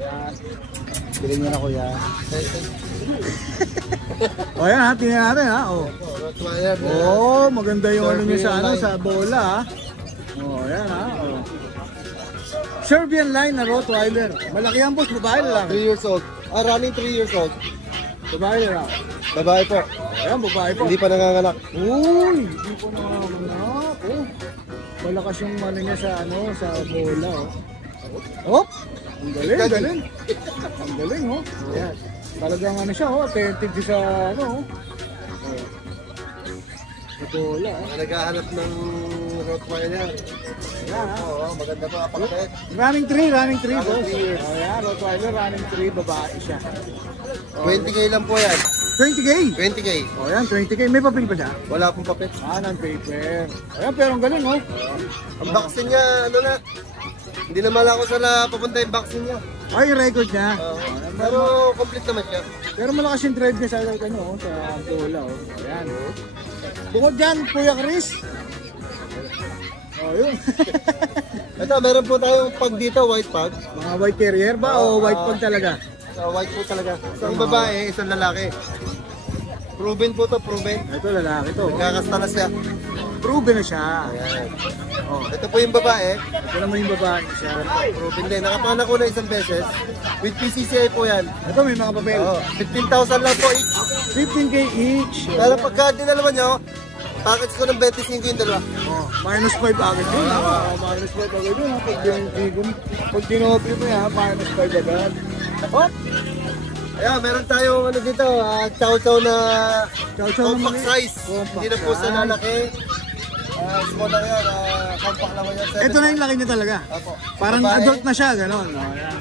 Yan. Bilhin nyo na kuya. O yan ha, tingnan natin ha. Oh, maganda yung ano niya sa ano, sa bola ha. Oh, yan ha. Oh. Serbian line na Rottweiler. Malaki yan boss, babae na lang. 3 years old. Running 3 years old. Babae na lang. Babae po. Ayan, babae po. Hindi pa nanganganak. Uy, hindi pa nanganganak. Oh. Malakas yung ano niya sa ano, sa bola oh. Oh, ang galing, galing. Ang galing oh. Ayan. Talagang ano siya oh, attentive sa ano oh. Sa bola oh. Naghahanap ng Rottweiler. Ayan ha. Oo, maganda po kapakit. Running 3 boss. Ayan, Rottweiler running 3, babae siya. 20k lang po yan. 20k? 20k. O yan, 20k. May papel pa siya? Wala pong papel. Non-paper. Ayan, pero ang galing oh. Ang vaccine niya, ano na. Hindi naman ako sa papunta yung vaccine niya. Ay, yung record niya. Pero complete naman siya. Pero malakas yung drive niya sa ano, sa bola oh. Ayan oh. Bukod dyan, Kuya Chris. Oh, yun. Ito, meron po tayong pag dito, white pag. Mga white terrier ba o white pag talaga? White po talaga. Isang babae, isang lalaki. Proven po to, proven. Ito lalaki to. Nagkakasta na siya. Proven na siya. Ayan. Oh. Ito po yung babae. Ito naman yung babae siya. Proven din. Nakapanganak ko na isang beses. With PCCI po yan. Ito may mga papel. 15,000 lang po each. 15k each. Pero pagka dinalaman nyo, package ko ng 25 yung dalawa. Oh, minus 5 agad yun ha. Minus 5 agad yun ha. Pag dinobi mo yan, minus 5 agad. Oh! Ayan, meron tayong ano dito, chow-chow na compact naman size. Hindi na po sa lalaki. Small lang yan, compact lang yan. Ito na yung laki niya talaga. Apo. Parang Babae, adult na siya, gano'n.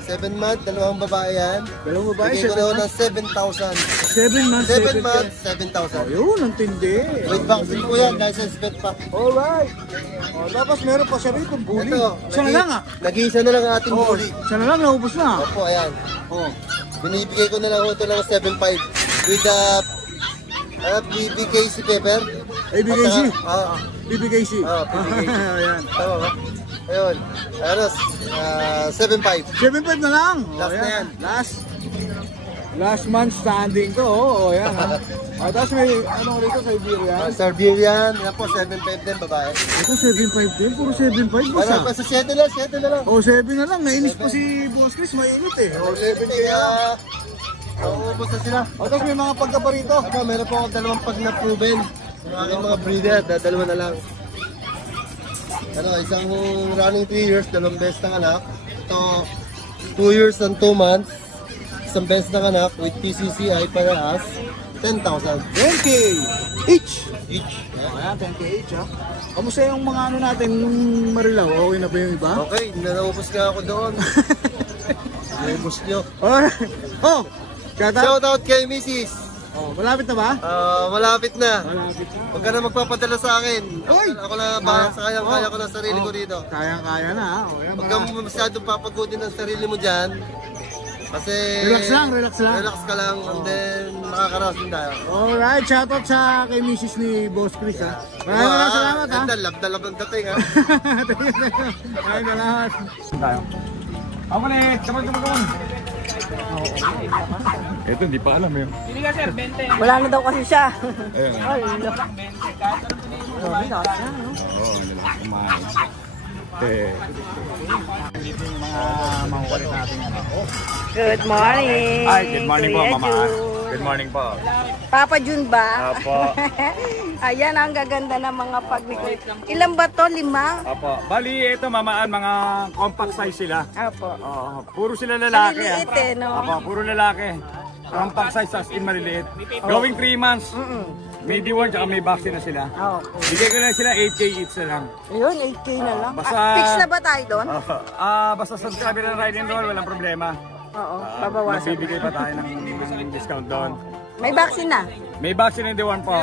7 months, dalawang babae yan. Dalawang babae, Bigay ko na ng 7,000. 7 months, 7 months, 7,000. Ayun, ang tindi. With vaccine po yan, license vet pa. Alright. Oh, tapos meron pa siya rito, bully. Ito, Isa na lang ah. nag-iisa na lang ang ating Oh, bully. isa na lang, naubos na. Opo, ayan. Oh. Binibigay ko na lang ito ng 7,500 with BBKC paper. ABKC? Oo. BBKC? Oo, BBKC. Ayan. Tama ba? Ayun. Ano, 7,500. 7.5 na lang. Last na yan. Last man standing to. Oh, ayan ha. Tapos may anong rito, Siberian? Siberian. Yan po, 7,500 din, babae. Ito 7.5 din. Puro 7.5 boss Para ha. pa sa 7 lang, 7 na lang. Oh, 7 na lang. Nainis pa si Boss Chris. Mainit eh. Oh, 7 kaya. Nauubos na sila. Tapos may mga pagka pa rito. Ako, meron po akong dalawang pag na proven. Ang aking mga breeder, dalawa na lang. Ano, isang running 3 years, dalawang best ng anak. Ito, 2 years and 2 months. Isang best ng anak with PCCI para as 10,000. 10k each. Each. Ayan, 10k each ha. Kamusta yung mga ano natin, yung Marilaw? Okay na ba yung iba? Okay, naubos nga ako doon. Naubos nyo. Oh, Shout out kay Mrs. Oh, malapit na ba? Malapit na. Malapit na. Huwag ka na magpapadala sa akin. Oy! Ako na bahala sa kaya ko na sarili ko dito. Kayang-kaya na ha. Oh, yan, Huwag kang masyadong papagodin ng sarili mo dyan. Kasi relax lang. Relax ka lang and then makakaraos din tayo. Alright, shoutout sa kay Mrs. ni Boss Chris ha. Maraming salamat ha. Love na love ang dating ha. Maraming salamat. Tayo. Ako ulit! Come on! Ito, hindi pa alam yun. Hindi ka sir, 20. Wala na daw kasi siya. Ayun. Ay, Oo, nila kumain. Dito yung mga makukulit natin ano. good morning. Ay, good morning po, Kuya Mama. Jun. Good morning po. Papa Jun ba? Apo. Ayan, ang gaganda ng mga pag-record. Ilan ba to? 5? Apo. Bali, ito mamaan, mga compact size sila. Apo. Puro sila lalaki. Maliliit eh, no? Apo, puro lalaki. Compact size as in maliliit. Going 3 months. May D1 tsaka may vaccine na sila. Okay. Bigay ko na sila 8K each na lang. Ayun, 8K na lang. Basta- Fix na ba tayo doon? Basta subscriber ng Ride and Roll, walang problema. Oo, babawasan. Magbibigay pa tayo ng discount doon. May vaccine na? May vaccine in D1 po.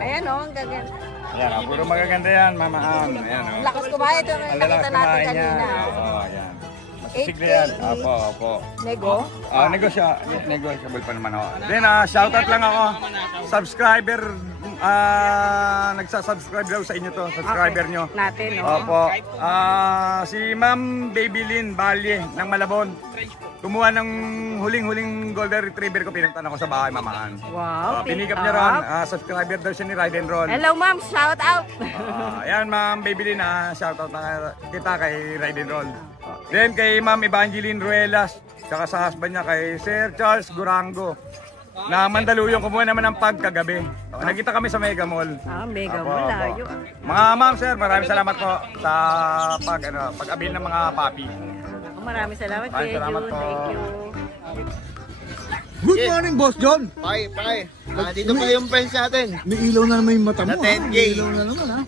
Ayan o, ang gaganda. Ayan, puro magaganda yan, Mama Am. Ayan, o. Lakas kumain ito na Ang nakita lalaki natin kumain kanina. yan. Oo, ayan. Masigla 8K yan. each. Apo. Nego? Negotiable pa naman ako. Then, shoutout lang ako. Subscriber, nagsasubscribe daw sa inyo to. Subscriber nyo. Natin, no? Opo. Si Ma'am Babylin Balye ng Malabon. kumuha ng huling-huling golden retriever ko, pinuntan ako sa bahay mamahan. Wow, Pinikap pick niya ron, up. subscriber daw siya ni Ride and Roll. Hello ma'am, shout out. Ayan ma'am, Baby na shoutout na kita kay Ride and Roll. Then kay ma'am Evangeline Ruelas, saka sa husband niya kay Sir Charles Gurango. Na Mandaluyong, kumuha naman ng pag kagabi. Nagkita kami sa Mega Mall. Mega Opo, Mall, opo. layo. Mga ma'am sir, maraming salamat po sa pag-abil ng mga papi. Maraming salamat, Maraming salamat po. Thank you. Good morning, Boss John. Pare. Dito pa yung friends natin. May ilaw na naman yung mata mo. Na 10K. May ilaw na naman ha.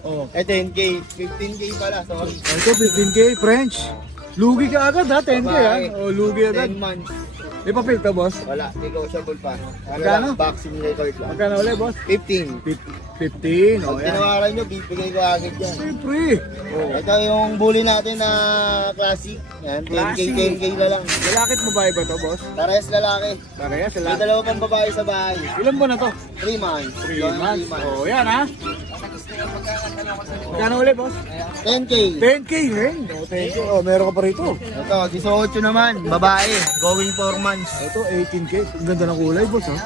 Oh. Eh, 10K. 15K pala. Sorry. Ito 15K French. Lugi ka agad ha, 10K ha. Babae. Oh, lugi agad. 10 months. May papel ka, boss? Wala. Negotiable pa. Magkano? Vaccine record lang. Magkano ulit, boss? 15. 15. Oh, Pag yan. tinawaran nyo, bibigay ko agad yan. Siyempre. Oh. Ito yung bully natin na classic. Yan, 10K, Classic. 10K na lang. Lalakit babae ba to, boss? Parehas lalaki. Parehas, May lalaki. dalawa pang babae sa bahay. Ilan ba na to? 3 months. 3 Going months. 3 months. Oh, yan ha. Magkano ulit, boss? 10K. 10K rin. Oh, 10K. Oh, meron ka pa rito. Ito, 18 naman. Babae. Going 4 months. Ito, 18K. Ang ganda ng kulay, boss ha.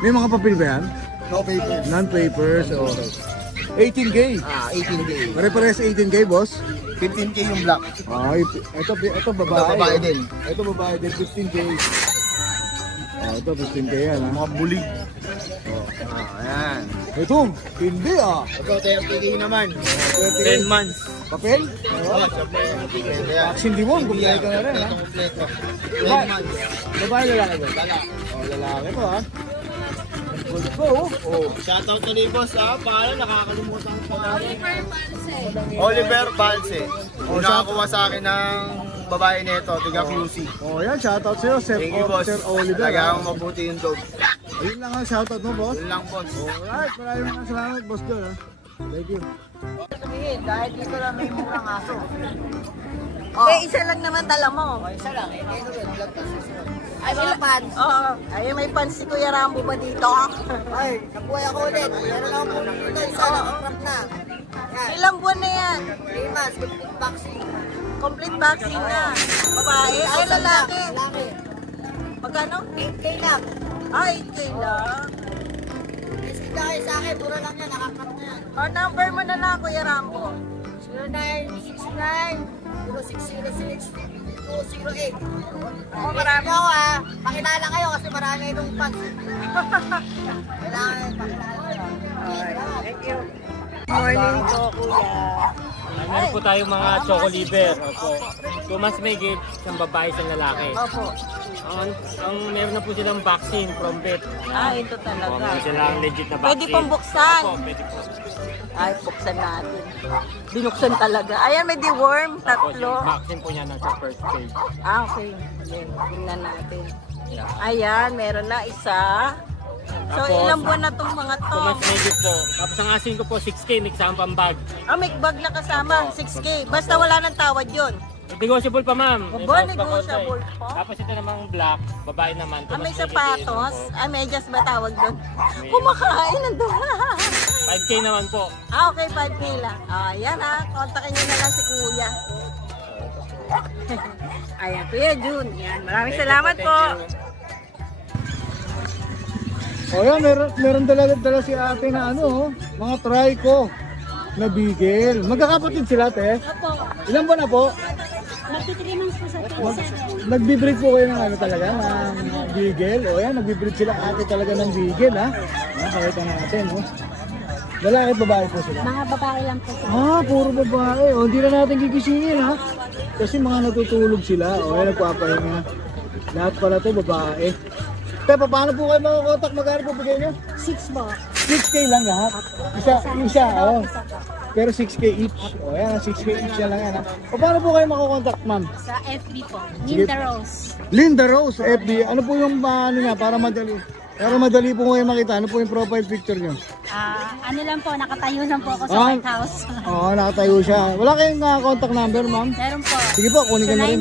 May mga papel ba yan? No paper. Non-papers. Okay. 18K. 18K. Pare-parehas 18K, boss. 15K yung black. Ay, ito babae. Ito, babae oh. din. Ito babae din, 15K. Oh, ito 15K yan ha. Mga bully. Ayan. Ito, hindi ah. Ito, 30K naman. 30K. 10 months. Papel? Oh, syempre. Ayan. Vaccine di mo, kumpleto na rin ha. Kompleto. 10 Ba- months. Babae lalaki ba? Bala. Oh, lalaki to ha. Good go. Oh. Shoutout to ni boss ha. Paano nakakalimutan ko pa. Oliver Balse. Nakakuha sa akin ng babae nito, tiga QC. Oh, yan, shoutout sa'yo, Sir, Thank you, boss. Sir Oliver. Talagang mabuti yung dog. Ayun lang ang shoutout mo, boss. Yun lang, boss. Alright, maraming salamat, boss John ha. Thank you. Dahil dito lang may murang aso. Isa lang naman tala mo. Isa lang. Ay, mga pants. Oo. Ay, may pants si Kuya Rambo ba dito? Ay, nabuhay ako ulit. Meron lang po dito. Isa lang. Crap na. Ilang buwan na yan? 3 months. Complete vaccine. Complete vaccine na. Babae? Ay, lalaki. Lalaki. Magkano? 8K lang. Ay, 8K lang. Message na kayo sa akin. Pura lang yan. Nakakrap na yan. O, number mo na lang, Kuya Rambo. 0969-0606-208. Oh, marami. Ako pakilala kayo kasi marami itong fans. Kailangan pakilala kayo. Thank you. Morning po, Kuya. Meron po tayong mga choco liver. Opo. 2 months may give, isang babae, isang lalaki. Opo. Ang meron na po silang vaccine from vet. Ito Opo, talaga. meron silang legit na vaccine. Pwede pong buksan. Opo, pwede po. Ay, buksan natin. Binuksan talaga. Ayan, may deworm, Opo, tatlo. vaccine po niya na sa first stage. Okay. Ayan, tingnan natin. Yeah. Ayan, meron na isa. So, Tapos, ilang buwan na itong mga to? 2 months may give po. Tapos ang asin ko po 6K, may kasama pang bag. May bag na kasama, 6K. Basta wala nang tawad yun. Negotiable pa ma'am. Aba, May bawas pa negotiable konti. pa? Tapos ito namang black, babae naman. 2 May months may give, sapatos. opo. Medyas ba tawag doon? Kumakain nandun. 5K naman po. Okay, 5K lang. Ayan kontakin nyo na lang si Kuya. Ayan, Kuya Jun. Yan, maraming salamat po. Oh, yan, meron dala si ate na ano, mga trico na bigel. Magkakapatid sila, te? Opo. Ilan ba na po? Magti-3 months po sa pinsan. Nagbibreed po kayo ng ano talaga, ng bigel. O yan, nagbibreed sila ate talaga ng bigel, ha? Pakita natin, no? Lalaki at babae po sila. Mga babae lang po sa Puro babae. O, hindi na natin gigisingin, ha? Kasi mga natutulog sila. O, yan, nagpapahinga. Lahat pala to babae. Pero paano po kayo makakotak? Magkano po bigay nyo? 6 po. 6K lang lahat. Isa, oh. Pero 6K each. O yan, 6K each na lang yan. Ha? O paano po kayo makakontakt, ma'am? Sa FB po. Sige. Linda Rose. Linda Rose, FB. Ano po yung ano niya para madali? Pero madali po kayo makita. Ano po yung profile picture nyo? Ano lang po, nakatayo lang po ako sa Ah. White House. Oo, nakatayo siya. Wala kayong contact number, ma'am? Meron po. Sige po, kunin ko Sa na rin.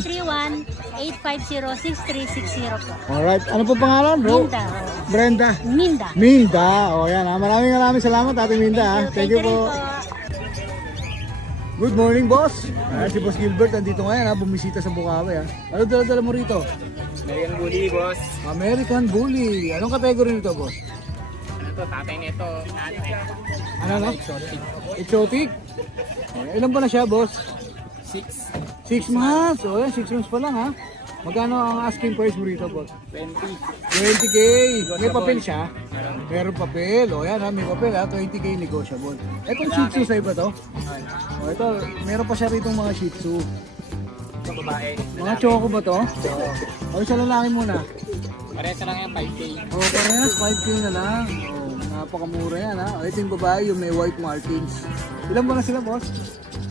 931-850-6360 po. Alright. Ano po pangalan, bro? Linda Rose. Brenda. Minda. Minda. O yan ha. Maraming salamat, Ate Minda. Ha? Thank you rin po. Good morning, boss. Ayan, si Boss Gilbert nandito ngayon ha, bumisita sa Bukawi ha. Ano dala-dala mo rito? American Bully, boss. American Bully. Anong category nito, boss? Ano to, tatay nito. Ano no? Exotic. Okay. Ilan ba na siya, boss? 6. 6 months. O yan, 6 months pa lang ha. Magkano ang asking price mo rito, boss? 20K. May papel siya? Meron papel. O yan ha, may papel ha. 20K negotiable. Itong Shih Tzu sa'yo ba to? O ito, meron pa siya rito mga Shih Tzu. Ito babae. Mga choco ba to? O isa lalaki muna. Parehas lang yan, 5K. O parehas, 5K na lang. O, napakamura yan ha. O ito yung babae, yung may white markings. Ilan ba na sila, boss?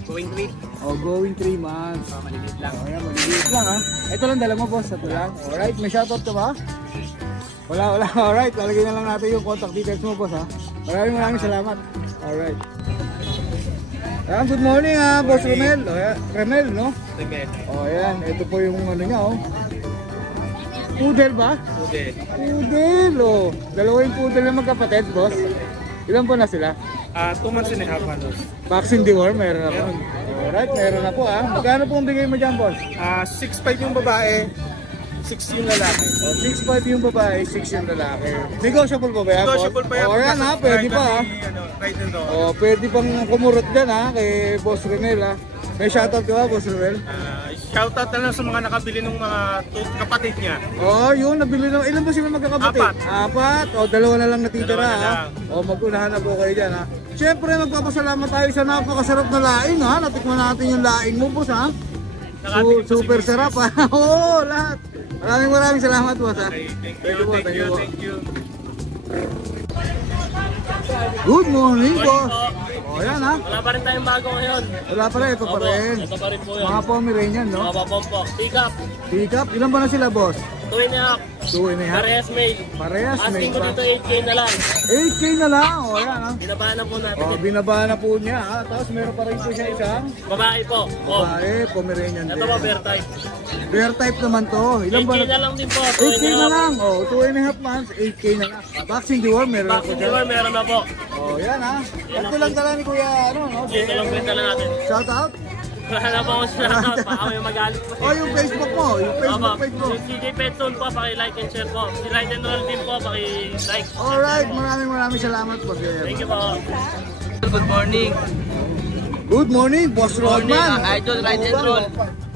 Going 3. O, going 3 months. Malilit lang. O yan, maliliit lang ha. Ito lang dala mo, boss. Ito lang. Alright, may shoutout ka ba? Wala. Alright, lalagay na lang natin yung contact details mo, boss ha. Maraming salamat. Alright. Ayan, good morning ha, Boss Romel. O, yan, Remel, no? O, yan. Ito po yung ano niya, oh. Poodle ba? Poodle, oh. Dalawa yung poodle na magkapatid, boss. Ilan po na sila? 2 months and a half, boss. Vaccine deworm, meron na po. Alright, meron na po ha. Magkano po ang bigay mo dyan, boss? 6'5 yung babae, 6 yung lalaki. O, 6'5 yung babae, 6 yung lalaki. Negotiable pa ba yan, boss? Negotiable pa yan. O, yan ha, pwede pa ha. Right and O, pwede pang kumurot dyan ha, kay Boss Renel ha. May shoutout ka ba, Boss Renel? Shoutout na lang sa mga nakabili ng mga kapatid niya. O, yun, nabili na. Ilan ba sila magkakapatid? 4. 4. O, 2 na lang natitira Dalawa na ha. lang. O, mag-unahan na po kayo dyan ha. Siyempre, magpapasalamat tayo sa napakasarap na laing ha. Natikman natin yung laing mo, boss ha. Super sarap ha. Oo, lahat. Maraming salamat, boss ha. Thank you. Good morning, boss. O, yan ha. Wala pa rin tayong bago ngayon. Wala pa rin, ito pa rin. Ito pa rin po yun. Mga Pomeranian, no? Mga papompok. Pick up. Pick up. Ilan ba na sila, boss? 2 and a half. 2 and a half. Parehas male. Parehas, may Asking ko pa. dito 8K na lang. 8K na lang. O, yan ha. Binabahan na po natin. O, binaba na po niya ha. Tapos meron pa rin po siya isang Babae po. babae, Pomeranian Ito din. po, bear type. Bear type naman to. Ilan 8K ba na lang din po. 8K na lang. O, 2 and a half months, 8K na lang. Vaccine deworm, meron na po Vaccine siya. deworm, meron na po. O, yan ha. Ito lang tala ni Kuya, ano, no? Ito lang kwenta lang natin. Shout out. Wala na po akong shoutout. Baka may magalit po. O, yung Facebook mo. Yung Facebook page mo. Yung CJ Petson po, paki-like and share po. Si Ride and Roll din po, paki-like. Alright, maraming salamat po. Thank you po. Good morning. Good morning, Boss Rodman. Idol, Ride and Roll.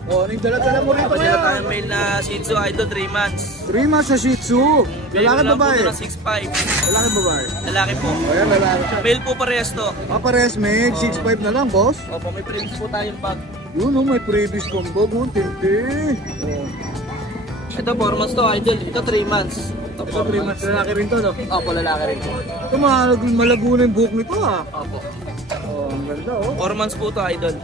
O, nagdala-dala mo rito Padala yan. tayong mail na Shih Tzu Idol 3 months. 3 months sa Shih Tzu. Lalaki Bigyan babae? lang po ng 6'5". Lalaki babae? Lalaki po. O yan, lalaki siya. Mail po parehas to. Pares, may 6'5 na lang, boss. Opo, may previous po tayong bag. Yun, may previous combo. Tinti. Ito 4 months to, Idol. Ito 3 months. Ito Ito 3 months, lalaki rin to, no? Opo, lalaki rin po. Ito, malago na yung buhok nito, ha? Opo. O, ang ganda, oh. 4 months po to, Idol.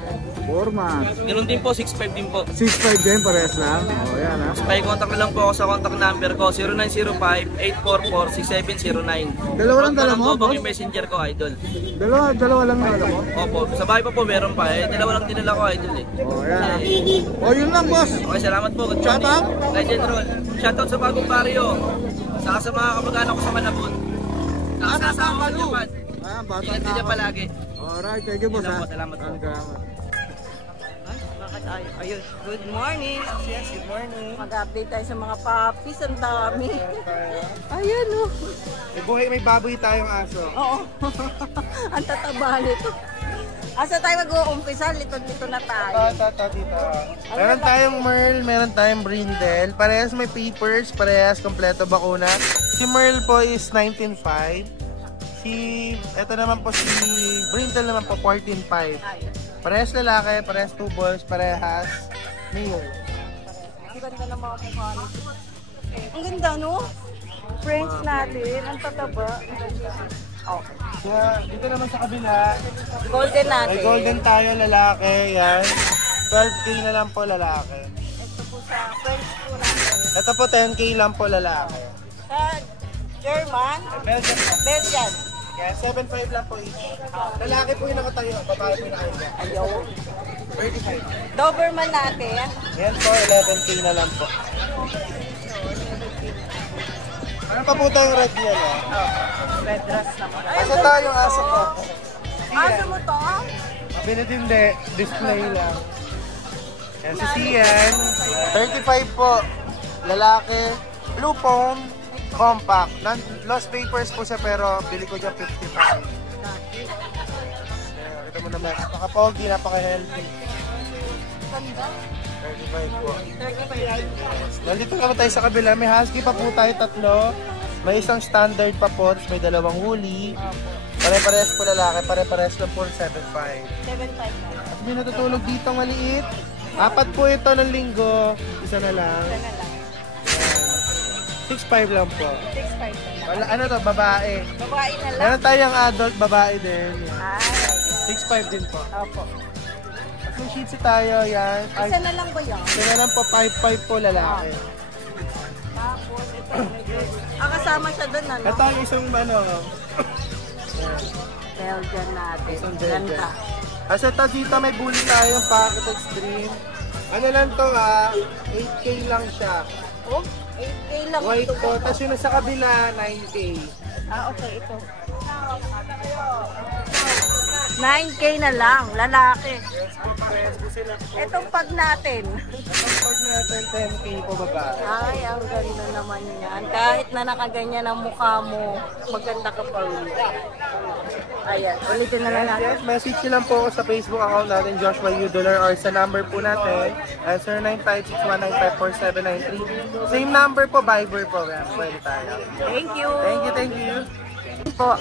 4 months. Ganun din po, 6'5 din po. 6'5 din, pares lang. O, yan, ha? May contact na lang po ako sa contact number ko, 0905-844-6709. Dalawa lang dala mo, boss? Yung messenger ko, Idol. Dalawa lang na alam mo? Opo, sa bahay pa po meron pa. Dalawa lang dinala ko, Idol eh. O, yan, ha? O, yun lang, boss. Okay, salamat po. Good Shout out. morning. Legend Roll. Shoutout sa bagong baryo. Saka sa mga kamag-anak ko sa Malabon. Saka sa asawa ko Japan. Ah, bata Ingat na niya ako. palagi. Alright, thank you, boss, ha? Salamat po. Salamat. Ayun. Good morning. Yes, good morning. Mag-update tayo sa mga puppies. Ang dami. Ayan, oh. May baboy tayong aso. Oo. Ang tataba nito. Asa tayo mag-uumpisa? Lito-lito na tayo. Dito. Meron tayong Merle, meron tayong Brindle. Parehas may papers, parehas kompleto bakuna. Si Merle po is 19.5. Ito naman po si Brindle naman po 14.5. Parehas lalaki, parehas 2 balls, parehas male. Ang ganda ng mga mukha nito. Ang ganda, no? French natin. Ang tataba. Ang ganda. Okay. Kaya dito naman sa kabila, Golden natin. may golden tayo lalaki, yan. 12K na lang po lalaki. Ito po sa French po natin. Ito po 10K lang po lalaki. Sa German, Belgian po. Belgian. Kaya 7.5 lang po each. Lalaki po yung nakatayo, babae po yung nakatayo. Ayaw. 35. Doberman natin. Yan po, 11K na lang po. Ano pa po tayong red niya, no? Red dress naman. Ay, Asa tayong aso po? aso mo to? Cabinet hindi, display lang. Yan si Sian. 35 po. Lalaki. Blue phone. Compact. Lost papers po siya pero bili ko dyan 55. Ito mo naman. Naka-pogi, napaka-healthy. 35 po. Nandito naman tayo sa kabila. May husky pa po tayo 3. May isang standard pa po. May 2 huli. Pare-parehas po lalaki. Pare-parehas lang po 7.5. 7.5 na. At may natutulog dito maliit. 4 po ito ng linggo. Isa na lang. Isa na lang. 6.5 lang po. 6.5 na lang. Wala, ano to? Babae. Babae na lang. Meron tayong adult, babae din. Ay, 6.5 din po. opo. At may shih tzu tayo, yan. Ay, Isa na lang ba yan? isa na lang po, 5.5 po lalaki. Tapos, ito. Kasama siya doon, ano? Ito ang isang ano. Belgian natin. Isang Belgian. Ganda. Kasi ito dito may bully tayong Pocket Extreme. Ano lang to 8K lang siya. Oh, 8K lang. White ito. to. Tapos yung nasa kabila, 9K. Okay, ito. 9K na lang, lalaki. Parehas po sila. Itong pag natin. Ang pag natin, 10K po babae. Ay, ang ganda naman yan. Kahit na nakaganyan ang mukha mo, maganda ka pa rin. Ayan, ulitin na lang natin. Yes, message nyo lang po ako sa Facebook account natin, Joshua Udoler, or sa number po natin, 0956-195-4793. Same number po, Viber po. Yan, pwede tayo. Thank you. Thank you. Po.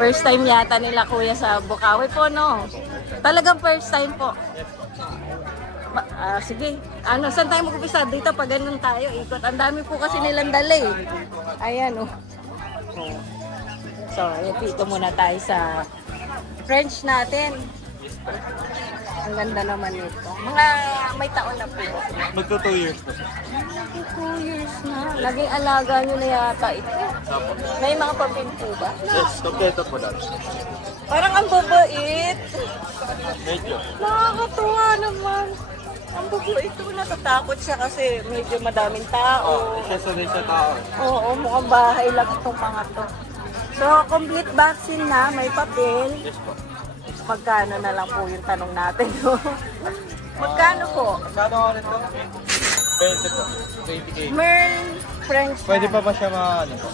First time yata nila kuya sa Bukawi po, no? Talagang first time po. Sige. Saan tayo mag-upisa? Dito pag ganun tayo, ikot. Ang dami po kasi nilang dala eh. Ayan, oh. So, ayan, dito muna tayo sa French natin. Ang ganda naman nito. Mga may taon na po. Magto 2 years po. 2 years na. Laging alaga nyo na yata ito. May mga papel po ba? Yes, kompleto po lang. Parang ang babait. Medyo. Nakakatuwa naman. Ang babait ito. Natatakot siya kasi medyo madaming tao. Isa sa sa tao. Oo, mukhang bahay lang itong mga to. So, complete vaccine na. May papel. Yes po. Magkano na lang po yung tanong natin. Magkano po? Magkano ako nito? 20 po. 20K. Merl French na. Pwede pa ba siya ano po?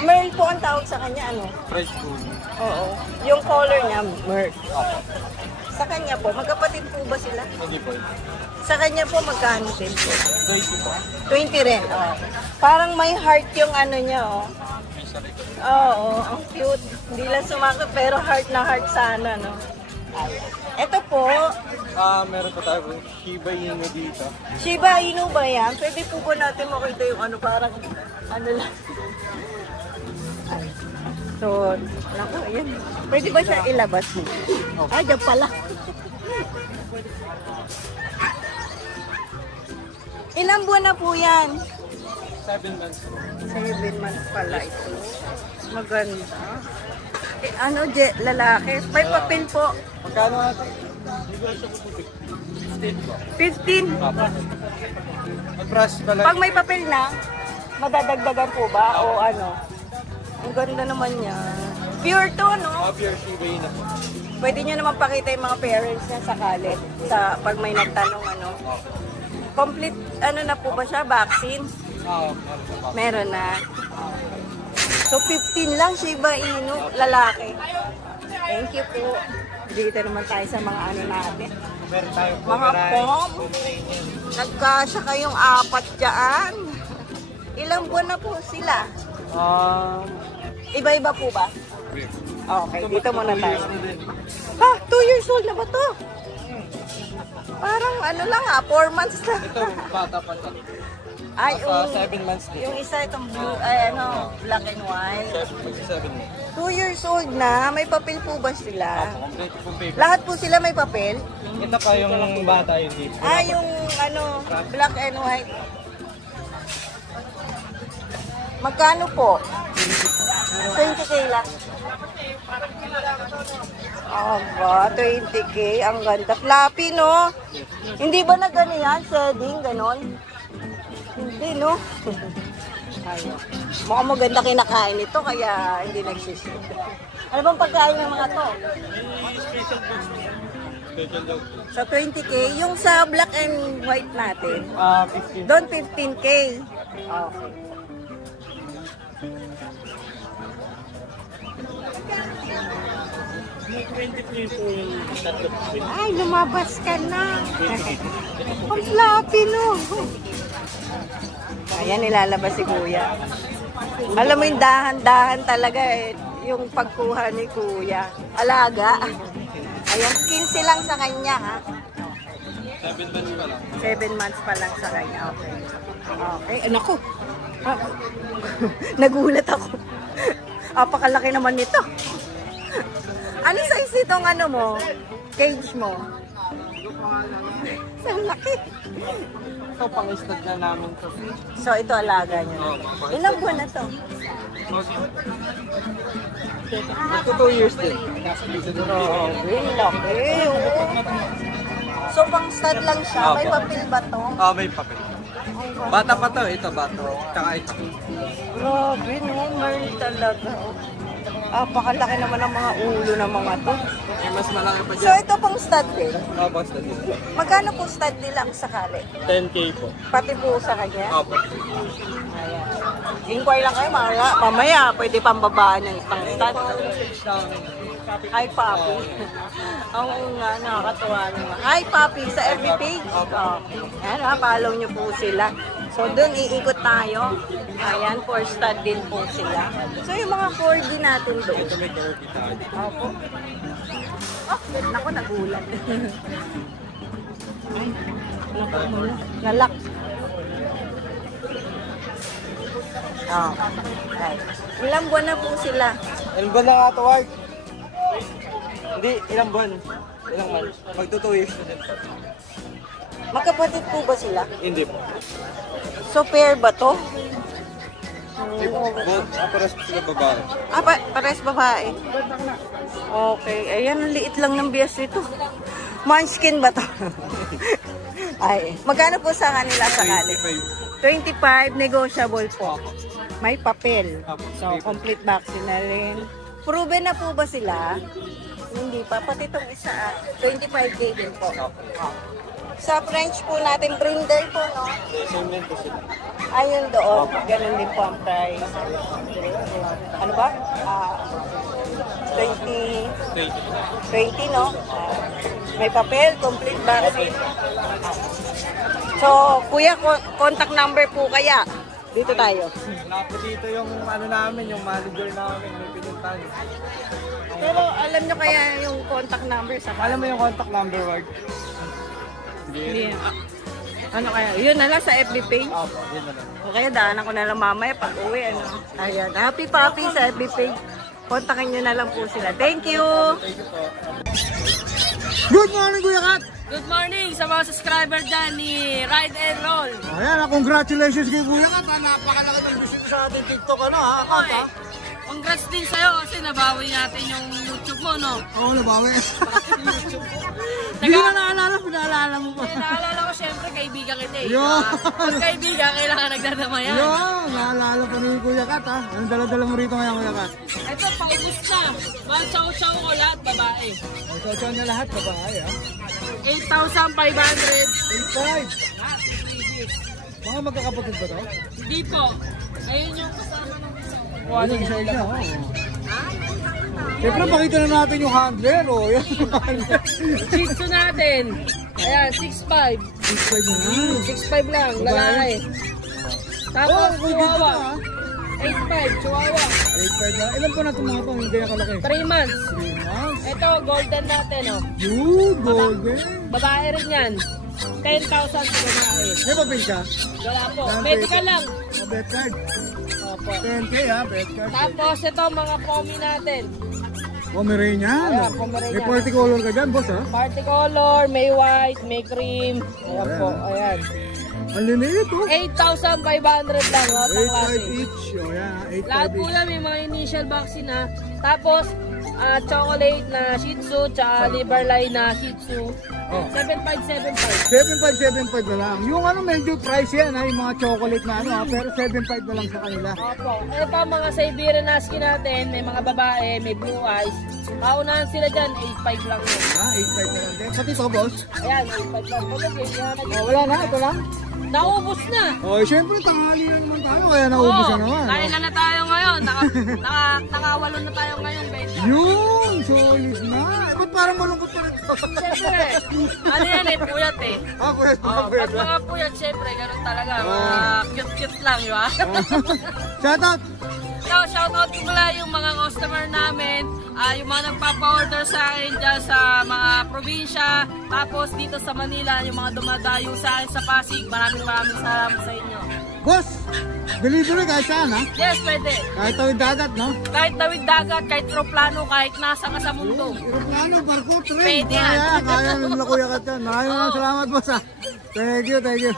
Merl po ang tawag sa kanya, ano? Fresh food. Oo. Yung color niya, Merl. Sa kanya po, magkapatid po ba sila? Hindi po. Sa kanya po, magkano din po? 20 po. 20 rin. Oh. Parang may heart yung ano niya, oh. Oo, ang cute. Hindi lang sumakot, pero heart na heart sana, no? Ito po, Meron pa tayo Shiba Inu dito. Shiba Inu ba yan? Pwede po ba natin makita yung ano, parang ano lang. So, naku, ayan. Pwede ba siya ilabas mo? Diyan pala. Ilang buwan na po yan? 7 months. 7 months pala ito. Maganda. Lalaki. May papel po. Magkano natin? 15. Mag-brush pala. Pag may papel na, madadagdagan po ba? O ano? Ang ganda naman niya. Pure to, no? Pure Shiba Inu po. Pwede nyo naman pakita yung mga parents niya sa kalit. Pag may nagtanong, ano. Complete, ano na po ba siya? Vaccine? Meron na. So, 15 lang Shiba Inu, lalaki. Thank you po. Dito naman tayo sa mga ano natin. Meron tayo po. Mga pom. Nagkasya kayong 4 dyan. Ilang buwan na po sila? Iba-iba po ba? Okay, dito muna tayo. 2 years old na ba to? Parang ano lang 4 months na. Ito, bata pa lang. Ay, Nasa 7 months din. yung isa itong blue, black and white. 7 months. 2 years old na, may papel po ba sila? Complete po paper. Lahat po sila may papel? Ito pa yung bata yung dito. Yung black and white. Magkano po? 20K lang. Aba, 20K. Ang ganda. Fluffy, no? Hindi ba na gano'n yan? Shedding, gano'n? Hindi, no? Ayun. Mukhang maganda kinakain ito, kaya hindi nagsisip. Ano bang pagkain ng mga to? So 20k. Yung sa black and white natin, 15. doon 15k. Okay. May 20 po yung tatlo. Ay, lumabas ka na. Ang floppy, no? Ayan, nilalabas si Kuya. Alam mo yung dahan-dahan talaga eh. Yung pagkuha ni Kuya. Alaga. Ayan, 15 lang sa kanya, ha? 7 months pa lang. 7 months pa lang sa kanya. Okay. Okay. Naku. Ah. Nagulat ako. Apakalaki naman nito. Ano size itong ano mo? Cage mo? Sa laki. Ito, pang-stud na namin to. So, ito alaga niya. Ilang buwan na to? Ito 2 years din. Grabe, laki. Oo. So, pang stud lang siya. May papel ba to? May papel. Bata pa to, ito bata. Tsaka ito. Grabe, no? Merl talaga. Apakalaki naman ang mga ulo ng mga to. Mas malaki pa So, ito pang stud din. basta dito. Magkano po stud nila ang sakali? 10k po. Pati po sa kanya? Opo. Ayan. Inquire lang kayo, mamaya pwede pang babaan yung pang stud. Hi, Papi. Oo nga, nakakatuwa naman. Hi, Papi, sa FB page. Ayan, follow nyo po sila. So, doon iikot tayo. Ayan, for stud din po sila. So, yung mga 4D natin doon. Opo. Oh, naku, nagulat. Ay, naku, nalak. Oh, right. Ilang buwan na po sila? Ilang buwan na nga ito, Ward? Hindi, ilang buwan. Ilang months. Magto 2 years na din. Magkapatid po ba sila? Hindi po. So, pair ba to? Both, pares po sila babae. Pares babae. Okay. Ayan, ang liit lang ng bias nito. Munchkin ba to? Ay, magkano po sa kanila sakali? 25, negotiable po. May papel. So, complete vaccine na rin. Proven na po ba sila? Hindi pa. Pati itong isa, 25k din po. Sa French po natin, brindle po, no? Same din po sila. Ayun doon. Ganun din po ang price. Ano ba? 20, no? May papel, complete vaccine. So, kuya, contact number po kaya. Dito tayo. Wala po dito yung ano namin, yung manager namin, may pinuntahan. Pero alam nyo kaya yung contact number sa Alam mo yung contact number, Ward? Hindi. Ano kaya? Yun na lang sa FB page. Opo, yun na lang. O kaya daanan ko na lang mamaya pag uwi. Ano? Ayan. Happy Papi sa FB page. Kontakin nyo na lang po sila. Thank you! Good morning, Kuya Kat! Good morning sa mga subscriber dyan ni Ride and Roll. Ayan, congratulations kay Kuya Kat. Napakalaki ng visit sa ating TikTok, ano ha? Kat, ha? Congrats din sa'yo kasi nabawi natin yung YouTube mo, no? Oo, nabawi. Hindi ko na naalala, pinaalala mo pa. Naalala ko syempre kaibigan kita eh. Yun. Pag kaibigan, kailangan nagdadamayan. Yun, naalala pa ni Kuya Kat, ha? Anong dala-dala mo rito ngayon, Kuya Kat? Ito, paubos na. Mga chow-chow ko lahat, babae. Ito niya lahat, babae, ha? 8,500. 8.5. Mga magkakapatid ba to? Hindi po. Ayun yung kasama ng isa. Ano, isa-isa, oh. Siyempre, pakita na natin yung handler, oh. Yan, Shih Tzu natin. Ayan, 6'5". 6.5 na. 6'5 lang, lalaki. Tapos, chihuahua. 8'5", chihuahua. 8.5 na. Ilan po na itong mga ito? Hindi kaya kalaki. 3 months. 3 months. Ito, golden natin, oh. Yun, golden. Babae rin yan. 10,000 sa babae. May papel siya? Wala po. Medical lang. O, bet card. Opo. 10K, ha? Bet card. Tapos ito, mga pomi natin. Pomeranian. Ayan, Pomeranian. May party color ka dyan, boss, ha? Party color, may white, may cream. Ayan po, ayan. Ang liliit, oh. 8,500 lang, mga 8.5 klase. each. O, yan, ha? 8.5 Lahat po each. yan, may mga initial vaccine ha. Tapos, chocolate na Shih Tzu, tsaka liver line na Shih Tzu. Oh. 7575. 7575 na lang. Yung ano, medyo price yan ha, yung mga chocolate na ano ha, pero 75 na lang sa kanila. Opo. Ito ang mga Siberian Husky natin, may mga babae, may blue eyes. Kaunahan sila dyan, 8.5 lang yun. Ha, 85 na lang din. Pati to, boss? Ayan, 8.5 lang. Oh, wala na, ito lang. Naubos na. Oh, syempre, tanghali na naman tayo, kaya naubos na naman. Kain na tayo ngayon. Nakawalo na tayo ngayon, guys. Yun, solid na. Ba't parang malungkot pa rin ito? Siyempre, ano yan eh, puyat eh. Ah, pwede, Pag pwede. mga puyat, siyempre, ganun talaga. Mga cute-cute lang, di ba? Shoutout! Shoutout ko pala yung mga customer namin, yung mga nagpapa-order sa akin dyan sa mga probinsya, tapos dito sa Manila, yung mga dumadayo sa akin sa Pasig. Maraming salamat sa inyo. Boss, delivery kahit saan ha? Yes, pwede. Kahit tawid dagat, no? Kahit tawid dagat, kahit aeroplano, kahit nasa ka sa mundo. Aeroplano, barko, tren. Pwede yan. Kaya ng Kuya Kat yan. Maraming salamat, boss ha. Thank you, thank you.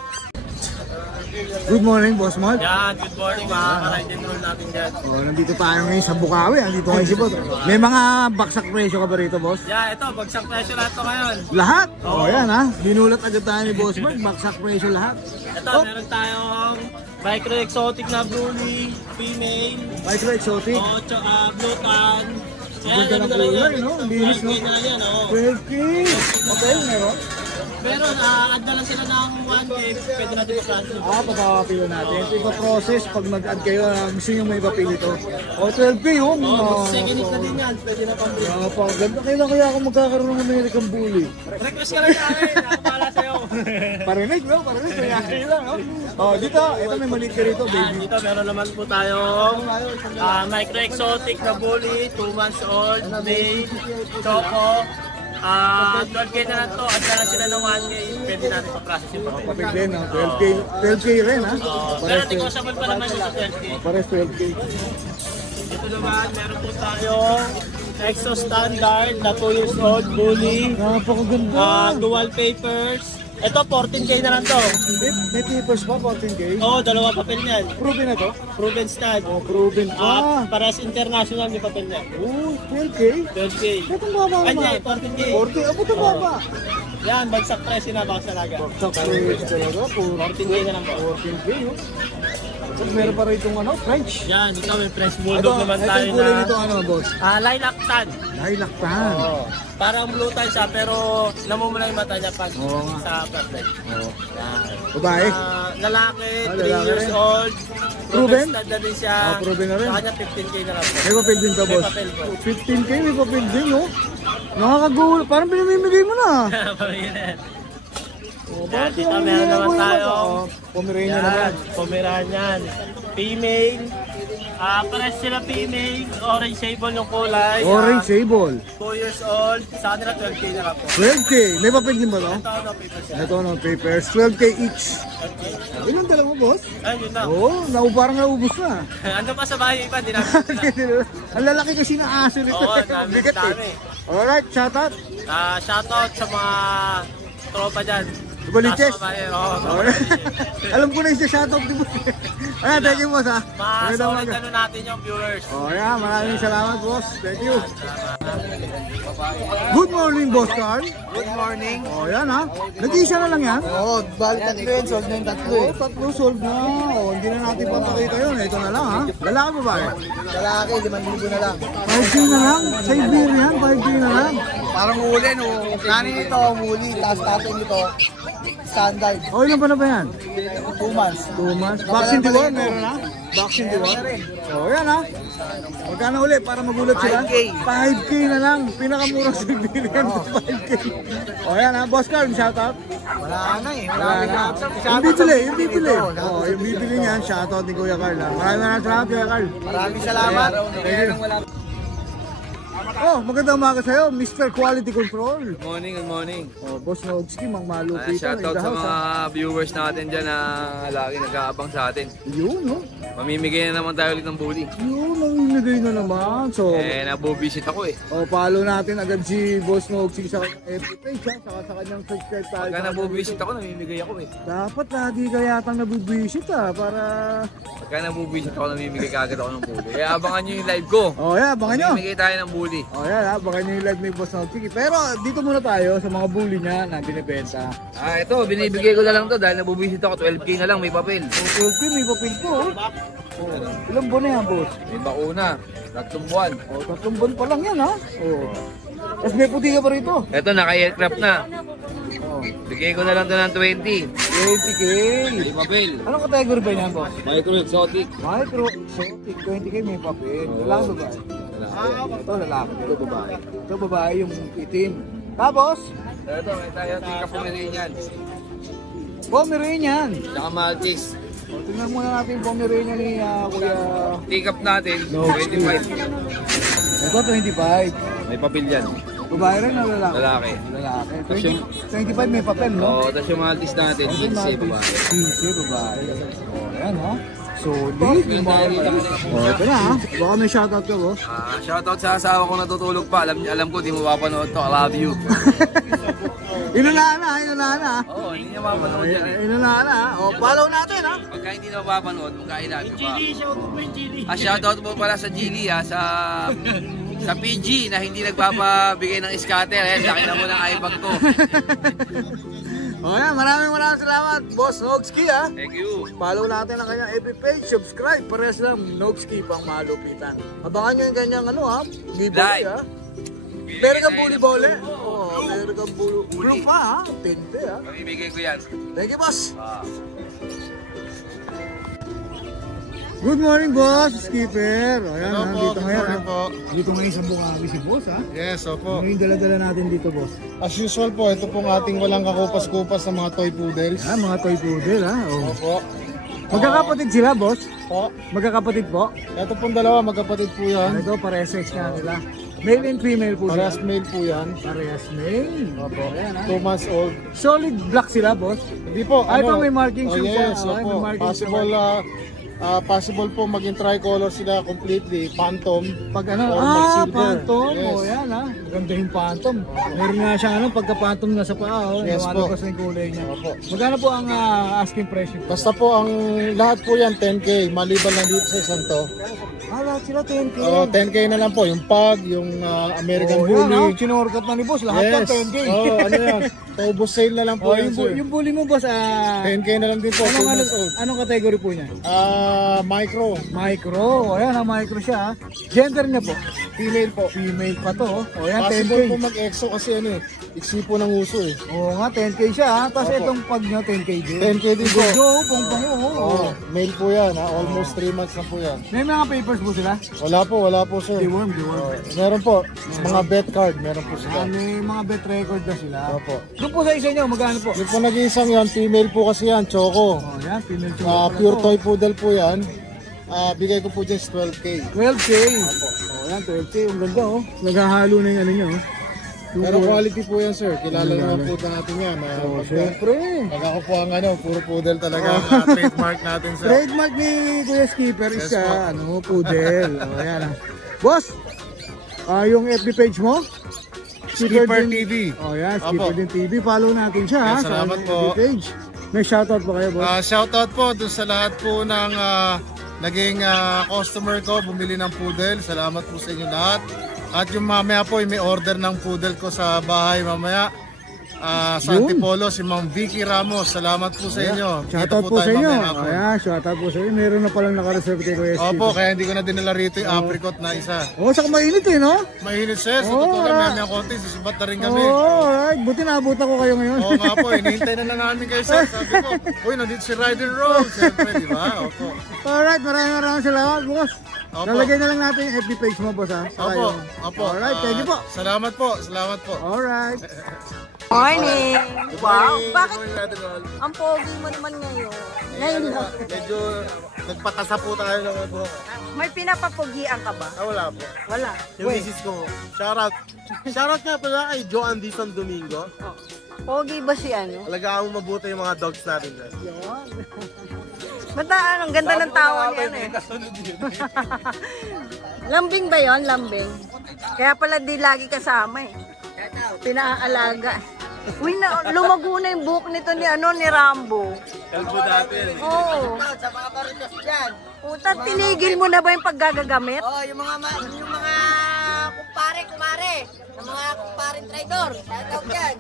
Good morning, Boss Mod. Yan, good morning mga ka-ride and roll natin dyan. Oh, nandito tayo ngayon sa Bukawi. Nandito ngayon si Boss. May mga baksak presyo ka ba rito, boss? Yeah, ito, bagsak presyo lahat to ngayon. Lahat? Oh, yan ha. Binulat agad tayo ni Boss Mod. Baksak presyo lahat. Ito, meron tayong micro exotic na bully, female, Micro exotic. blue tan. Ganda ng kulay, no? Ang bilis, no? 12K. Okay, meron. Pero add na lang sila ng 1K, pwede natin i-cancel. Papapapilo natin. Ito ipa-process pag mag-add kayo. Gusto nyo may papili ito. O, 12K yun. Second hit na din yan, pwede na pang break. Ganda. Kailan kaya ako magkakaroon ng American Bully? Request ka lang sa akin, nakapala sa'yo. Parinig, no? Parinig. Kaya lang, no? O, dito. Ito may maliit ka rito, baby. Dito meron naman po tayong micro exotic na bully, 2 months old, male, choco. 12K na lang to, at na sila ng 1K, pwede natin pa-process yung papel. Papig din, no? 12K. 12K rin, ha? Pero negotiable pa naman yung 12K. Pares 12K. Ito naman, meron po tayong Exo Standard na 2 years old bully. Napakaganda. Dual papers. Ito, 14K na lang to. May papers pa, 14K. Oo, dalawa papel niyan. Proven na to? Proven stud. Proven pa. Pares international yung papel niyan. Oh, 12K? 12K. Itong baba Ay, naman. 14K. 40? Abo ito baba. Yan, bagsak presyo na baka sa laga. Sa price talaga, 14K na lang po. 14K, no? Tapos meron pa rin itong ano, French. Yan, ito may French Bulldog naman tayo Ito yung kulay na nito, ano, boss? lilac tan. Lilac tan. Oo. Parang blue tan siya pero namumula yung mata niya pag sa flashlight. Yan. Babae? Lalaki, 3 lalaki years rin. old. Proven? Stud na din siya. Proven na rin. Sa kanya 15K na lang po. May papel din ka, boss. papel po. 15K, may papel din, no? Nakakagulo. Parang pinamimigay mo na. Yan, dito meron naman tayo. Pomeranian Yan, naman. Pomeranian. Female. Pares sila female. Orange sable yung kulay. Orange sable. 2 years old. Sa kanila 12K na lang po. 12K. May papel din ba to? Ito ano papers yan. Ito, no, papers. 12K each. Ilan dala mo, boss? Ay, yun na. Oo, parang naubos na. Ando pa sa bahay iba, di namin. Ang lalaki kasi ng aso nito. Oo, dami, Bigat dami. eh. Alright, shout out. Shoutout sa mga tropa dyan. Baliches. Oo, Alam ko na yung shout out. Ayan, thank you, boss ha. mga solid ano natin yung viewers. Oh, yeah, maraming salamat, boss. Thank you. Good morning, boss Carl. Good morning. Oh, yan ha. Nag-isa na lang yan. Oo, bali tatlo yun. Sold na yung tatlo Oh, tatlo sold na. Oh, hindi na natin papakita yun. Ito na lang ha. Lalaki ba ba? Lalaki, 5,000 na lang. 5K na lang. Siberian, 5K na lang. Parang huli, no? Nani nito, huli. Tapos tatay nito, standard. Oh, ilan pa na ba yan? 2 months. 2 months. Vaccine diwan, meron na? Vaccine diwan? Oh, yan ha. Magkano ulit para magulat sila? 5K. 5K na lang. Pinakamurang Siberian, 5K. Oh, yan ha. Boss Carl, shout out. Wala na eh. Wala na. Yung bibili, yung bibili. Oh, yung bibili niyan, shout out ni Kuya Carl. Maraming salamat, Kuya Carl. Maraming salamat. Thank you. Oh, magandang umaga sa'yo, Mr. Quality Control. Good morning, good morning. Oh, Boss Nogski, Mang Malupitan. Shoutout sa mga viewers natin dyan na lagi nag-aabang sa atin. Yun, no? Mamimigay na naman tayo ulit ng bully. Yun, namimigay na naman. So, nabubisit ako eh. oh, follow natin agad si Boss Nogski sa FB page, ha? Saka sa kanyang subscribe tayo. Pagka nabubisit ako, namimigay ako eh. Dapat lagi ka yatang nabibisit, ha? Para... Pagka nabubisit ako, namimigay kagad ako ng bully. Kaya abangan nyo yung live ko. Oh, yeah, abangan nyo. Mamimigay tayo ng bully. O yan ha, baka nyo yung live ni Boss Nogsky. Pero dito muna tayo sa mga bully niya na binibenta. Ito, binibigay ko na lang to dahil nabubisit ako. 12K na lang, may papel. O 12K, may papel ko. Ilang buwan na yan, boss? May bakuna, 3 buwan. O 3 buwan pa lang yan ha. O. Tapos may puti ka pa rito. Ito, naka-aircraft na. Bigay ko na lang to ng 20. 20K. May papel. Anong category ba yan, boss? Micro exotic. Micro exotic, 20K may papel. Lalaki ba? Ito lalaki, ito babae. Ito babae yung itim. Tapos? Ito, may tayo tika Pomeranian. Pomeranian. Tsaka Maltese. O, tingnan muna natin yung Pomeranian ni Kuya. Tikap natin, Nogsky. 25. Ito 25. May papel yan. Babae rin o lalaki? Lalaki. Lalaki. 25 may papel, no? Oo, tapos yung Maltese natin, 15 babae. 15 babae. O, ayan ha. Solid yung mga pala. O, ito na ha. Baka may shoutout ka, boss. Shoutout sa asawa ko natutulog pa. Alam ko, di mo mapanood to. I love you. Inunahan na. Oo, hindi niya mapanood yan eh. Inunahan na. O, follow natin ha. Pagka hindi na mapapanood, magka-I love you pa. Shoutout po pala sa Gili ha, sa PG na hindi nagpapabigay ng scatter. Ayan, laki na mo ng iBag ko. O yan, maraming salamat, Boss Nogsky ha. Thank you. Follow natin ang kanyang FB page, subscribe, pares lang, Nogsky pang malupitan. Abangan nyo yung kanyang giveaway ha. Meron kang bully bole. Oo, meron kang blue pa ha. Tinte ha. Pamibigay ko yan. Thank you, boss. Good morning, boss. Skipper. O yan, dito ngayon ha. Dito ngayon sa Bukawi si boss ha. Yes, opo. Ngayon dala-dala natin dito, boss. As usual po, ito pong ating walang kakupas-kupas sa mga toy poodles. Ah, mga toy poodle ha. Oh. Opo. Magkakapatid sila, boss? Po. Magkakapatid po? Ito pong dalawa, magkapatid po yan. Ito, parehas sex na nila. Male and female po Parehas sila. male po yan. Parehas male. Opo. Ayan, ha? 2 months old. Solid black sila, boss? Hindi po. Ito may markings yung yes, may opo. markings yung Possible po maging tricolor sila completely. Phantom. pag ano, Or mag-silver. phantom. Yes. O yan ha. Maganda yung phantom. Meron nga siyang pagka phantom na sa paa. Yes po. Kasi yung kulay niya. Opo. Magkano po ang asking price niyo? Basta po ang lahat po yan 10K. Maliban lang dito sa isang to. Lahat sila 10K. 10K na lang po. Yung pug, yung American Bully. Yan ha. Chinorkat na ni boss. Lahat yan 10K. Ano yan? Paubos sale na lang po yan, sir. Yung bully mo boss, 10K na lang din po. 2 months old. anong category po niya? Micro. Micro. O yan ha, micro siya ha. Gender niya po? Female po. Female pa to. O yan, 10K. Possible po mag-exo kasi iksi po ng uso eh. Oo nga, 10K siya ha. Tapos Opo. itong pag niya, 10K din. 10K din po. Pong-pong. Male po yan ha. Almost 3 months na po yan. May mga papers po sila? Wala po sir. Deworm. Meron po. Mga bet card, meron po sila. May mga bet record na sila. Opo. Doon po sa isa nyo, magkano po? Yung po nag-iisang yan, female po kasi yan, Choco. O yan, female Pure toy poodle po yan. Bigay ko po dyan is 12K. 12K. O yan, 12K. Ang ganda oh. Naghahalo na yung ano nyo. Pero quality po yan sir. Kilala naman po natin yan. Siyempre. Pag ako po ang puro poodle talaga trademark natin sir. Trademark ni Kuya Skipper is poodle. O yan ah. Boss, yung FB page mo? Skipper TV. O yan, Skipper din TV. Follow natin siya ha. Salamat sa po. FB page. May shoutout pa kayo boss? Shoutout po doon sa lahat po ng naging customer ko bumili ng poodle. Salamat po sa inyo lahat. At yung mamaya po may order ng poodle ko sa bahay mamaya. Sa Antipolo, si Ma'am Vicky Ramos. Salamat po sa inyo. Shoutout po sa inyo. Ayan, shoutout po sa inyo. Meron na palang nakareserve kay Kuya Skipper. Opo, kaya hindi ko na dinala rito yung apricot na isa. Saka mainit no? Mainit sir. Sa totoo lang namin ang konti. Susubat na rin kami. Alright. Buti naabot ako kayo ngayon. Oo nga po, hinihintay na namin kayo sir. Sabi ko, uy, nandito si Ride and Roll. Siyempre, di ba? Opo. Alright, maraming salamat boss. Opo. Nalagay na lang natin yung FB page mo boss ha. Opo. Alright, thank you po. Salamat po. Alright. Morning! Wow! Bakit? Ang pogi mo naman ngayon. Ngayon lang. Medyo nagpatasa po tayo ng buhok. May pinapapugian ka ba? Wala po. Wala. Yung misis ko. Shoutout. Shoutout nga pala kay Joan Dizon Domingo. Pogi ba si ano? Alagaan mo mabuti yung mga dogs natin. Yun. Basta ang ganda ng tawa niya eh. Lambing ba yon? Lambing. Kaya pala di lagi kasama eh. Pinaalaga. Uy, lumago na yung buhok nito ni Rambo. Kalbo natin. Oo. Sa mga baritos dyan. Puta, tinigil mo na ba yung paggagagamit? Oh, yung mga kumpare pare, kumare. Ng mga kumparing traidor. Shoutout yan.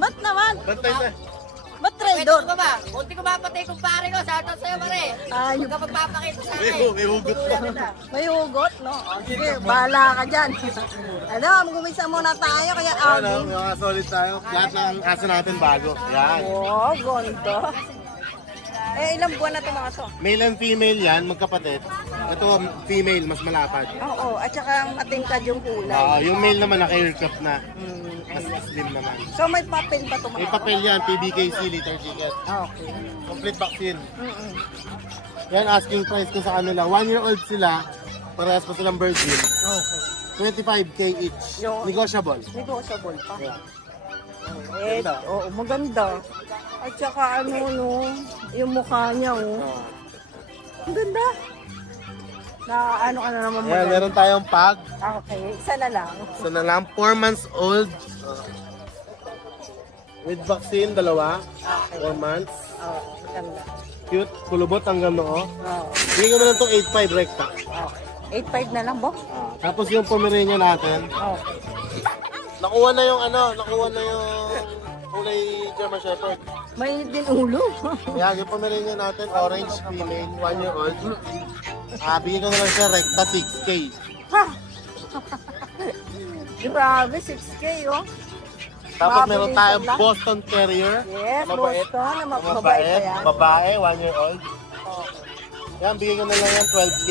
Ba't naman? Bantay na. Ba't Pwede traidor? ko ba? Kunti ko mapatay kumpare ko. Shoutout sa'yo, pare. Huwag ka magpapakita sa akin. May hugot pa. May hugot, no? O, sige, bahala ka dyan. Ano, gumisa muna tayo, kaya Ano, Alvin. mga solid tayo. Lahat ng aso natin bago. Yan. Oh, gondo. Eh, ilang buwan na ito mga to? Male and female yan, magkapatid. Ito, female, mas malapad. Oo, at saka matingkad yung kulay. Yung male naman naka-haircut na. Mas slim naman. So, may papel ba ito mga May papel yan, PBKC, liter ticket. Okay. Complete vaccine. Yan, asking price ko sa kanila. 1-year-old sila, parehas pa silang virgin. Okay. 25K each. Negotiable. Negotiable pa. Yeah. Eh, oo, maganda. At saka ano, no, yung mukha niya, oh. Ang ganda. Na ano ka na naman Yan, maganda. meron tayong pag. Okay, isa na lang. So na lang, 4 months old. With vaccine, dalawa. 4 months. Oo, maganda. Cute, kulubot hanggang noo. Oo. Bigyan ko na lang itong 8.5 recta. Okay. 8.5 na lang, boss? Tapos yung Pomeranian natin. Okay. Nakuha na yung kulay German Shepherd. May din ulo. Yan, yung Pomeranian natin, orange female, 1-year-old. Bigyan ko na lang siya recta 6K. Ha! Grabe, 6K, oh. Tapos meron Mabilis tayong lang. Boston Terrier. Yes, Mabait. Boston, na mabait pa yan. Babae, 1-year-old. Yan, bigyan ko na lang yan 12K.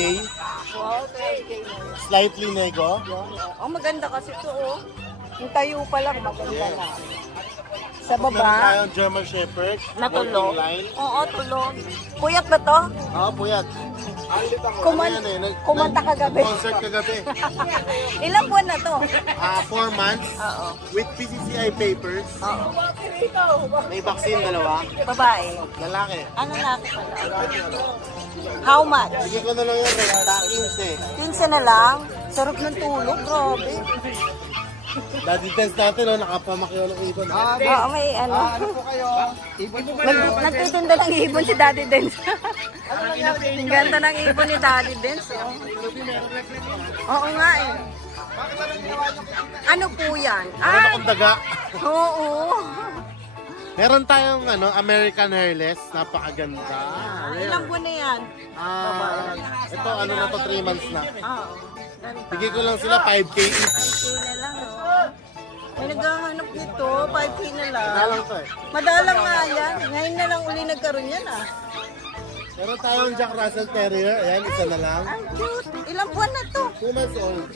Wow, 12K na yun. Slightly nego. Oh, maganda kasi ito, oh. Yung tayo pa lang, maganda na. Sa Meron baba, tayong German Shepherd. natulog. working line. Oo, tulog. Puyat ba to? Oo, puyat. Kumanta kagabi. Concert kagabi. Ilang buwan na to? 4 months. Oo. With PCCI papers. Oo. May vaccine, dalawa. Babae. Lalaki. Ano laki pala? How much? Bigyan ko na lang yan, recta 15. 15 na lang. Sarap ng tulog, grabe. Daddy dance natin, nakapamakyaw ng ibon. Oo, may ano. Nagtitinda ng ibon si Daddy Dance. Ang ganda ng ibon ni Daddy Dance. Oh. Oo nga eh. Ano po yan? Meron akong daga. Oo. Meron tayong American Hairless, napakaganda. Ilang buwan na yan? Ito, na to, 3 months na. Oo. Ganda. Bigay ko lang sila 5K each. 5K na lang, oh. May naghahanap nito, 5K na lang. Madalang to eh. Madalang nga yan. Ngayon na lang uli nagkaroon yan, ah. Meron tayong Jack Russell Terrier. Ayan, isa na lang. Ang cute. Ilang buwan na to? 2 months old.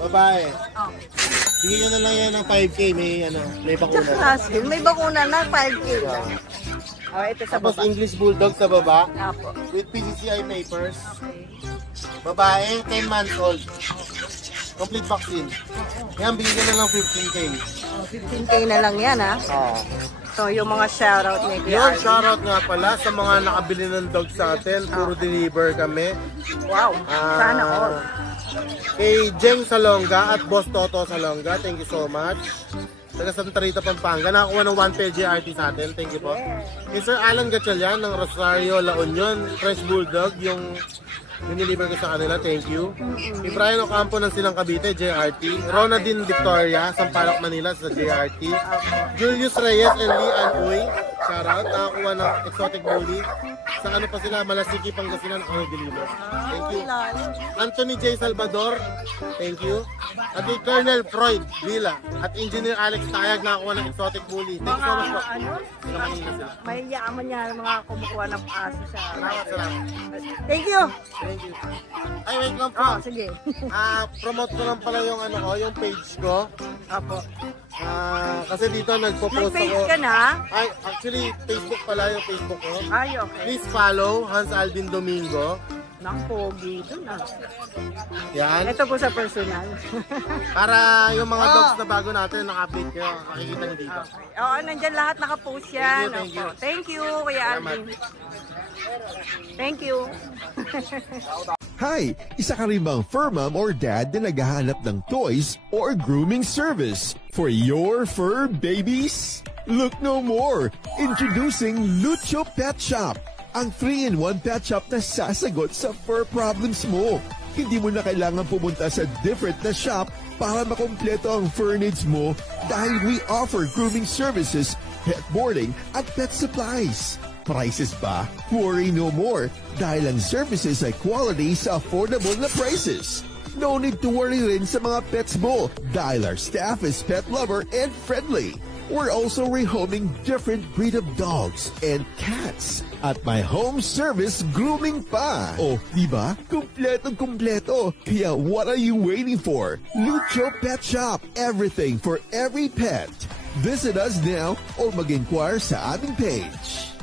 Babae. Bigay ko na lang yan ng 5K. May bakuna. Russell, may bakuna na, 5K lang. Oh, ito sa Tapos baba. English Bulldog sa baba. Apo. With PCCI papers. Babae, 10 months old. Complete vaccine. Yan, bigyan ko na lang 15K. 15K na lang yan, ha? Oo. So, yung mga shoutout ni Kuya Yun, Arvin. shoutout nga pala sa mga nakabili ng dog sa atin. Puro deliver kami. Wow, sana all. Kay Jeng Salonga at Boss Toto Salonga, thank you so much. Taga Santa Rita, Pampanga, nakakuha ng 1 pair JRT sa atin, thank you po. Kay Sir Alan Gatchalian ng Rosario, La Union, Fresh Bulldog, yung diniliver ko sa kanila, thank you. Kay Brian Ocampo ng Silang Cavite, JRT. Ronaldine Victoria, Sampaloc, Manila sa JRT. Julius Reyes and Lee Anoy, shoutout, nakakuha ng Exotic Bully. Sa pa sila, Malasiki, Pangasinan, deliver. Thank you. Anthony J. Salvador, thank you. At kay Colonel Freud Villa at Engineer Alex Tayag, nakakuha ng Exotic Bully. Thank you so much po. Sila Manila sila. May yaman niya mga kumukuha ng aso sa... Salamat. Thank you! Thank you. Ay, wait lang po. Oh, sige. Promote ko lang pala yung yung page ko. Apo. Kasi dito May nagpo-post page ako. ka na? Ay, actually, Facebook pala yung Facebook ko. Ay, okay. Please follow Hans Alvin Domingo. Nang pogi ito na. Yan. Ito po sa personal. Para yung mga dogs na bago natin, naka-update nyo, makikita nyo dito. Oo, nandyan lahat nakapost yan. Thank you. Opo. Thank you, Kuya Alvin. Thank you. Hi! Isa ka rin bang fur mom or dad na naghahanap ng toys or grooming service for your fur babies? Look no more! Introducing Lucho Pet Shop, ang 3-in-1 pet shop na sasagot sa fur problems mo. Hindi mo na kailangan pumunta sa different na shop para makompleto ang fur needs mo dahil we offer grooming services, pet boarding at pet supplies. Prices ba? Worry no more dahil ang services ay quality sa affordable na prices. No need to worry rin sa mga pets mo dahil our staff is pet lover and friendly. We're also rehoming different breed of dogs and cats at my home service grooming pa. Oh, diba? Kumpletong-kumpleto. Kaya what are you waiting for? Lucho Pet Shop. Everything for every pet. Visit us now or mag-inquire sa aming page.